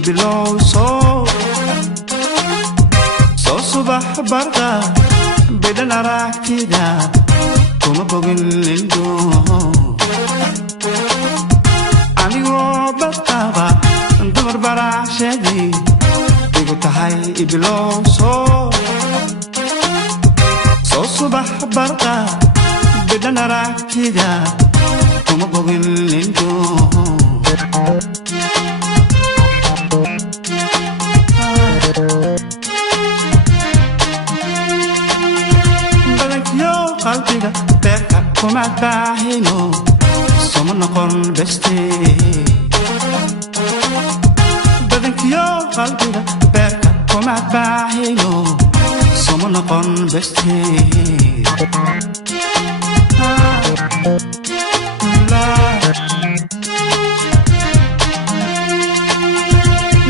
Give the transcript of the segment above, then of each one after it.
below so subax barqa bedan aragtida kuma bogin lindo anigoo badqaba dumar baraashadii igu tahay below so subax barqa bedan aragtida kuma bogin lindo qalbiga beerka kuma baahino soma noqon beste badankiyo qalbiga beerka kuma baahino soma noqon beste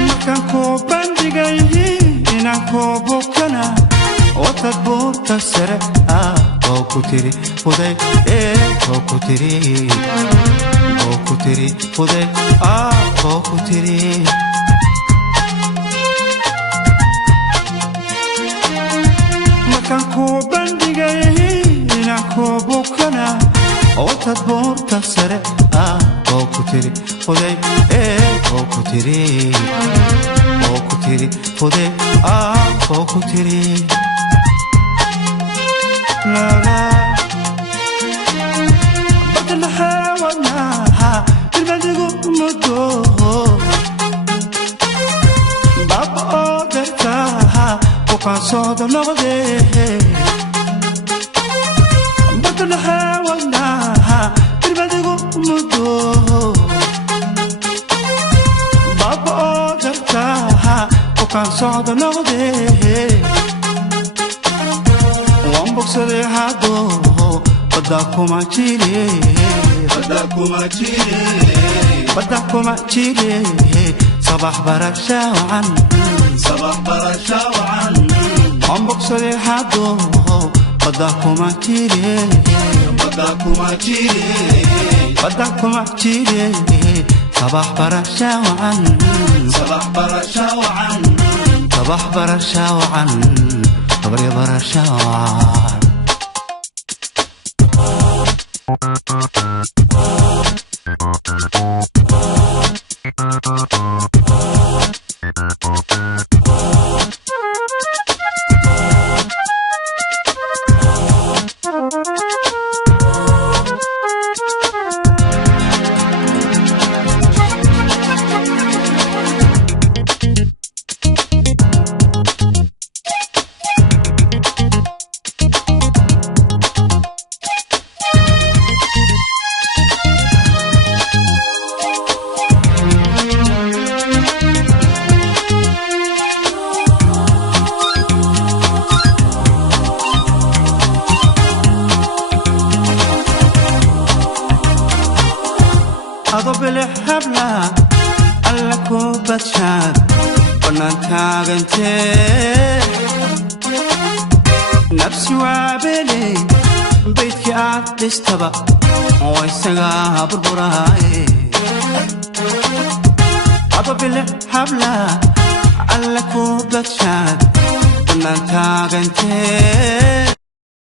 markaan koo bandigayhi inaan koo bukana watad buurta sare Okutiri fuday okutiri fuday okutiri makan ku bandigay ina ku bukana otad borta sare okutiri fuday okutiri fuday okutiri لا لا بدل حاولناها البلد مدوه بابا قدرتها وكان صوت نغدي بدل حاولناها البلد مدوه بابا قدرتها وكان صوت نغدي بوكسر هادو بدكم أشيلي صباح برشا وعن عم بوكسر هادو بدكم أشيلي صباح برشا وعن خبري برشا وعن أضرب الحبلة ألا كوبة شاد ونانتاغ انتي نفسي وابلي بيتك عدستبا ويساقا بربراي أضرب الحبلة ألا كوبة شاد ونانتاغ انتي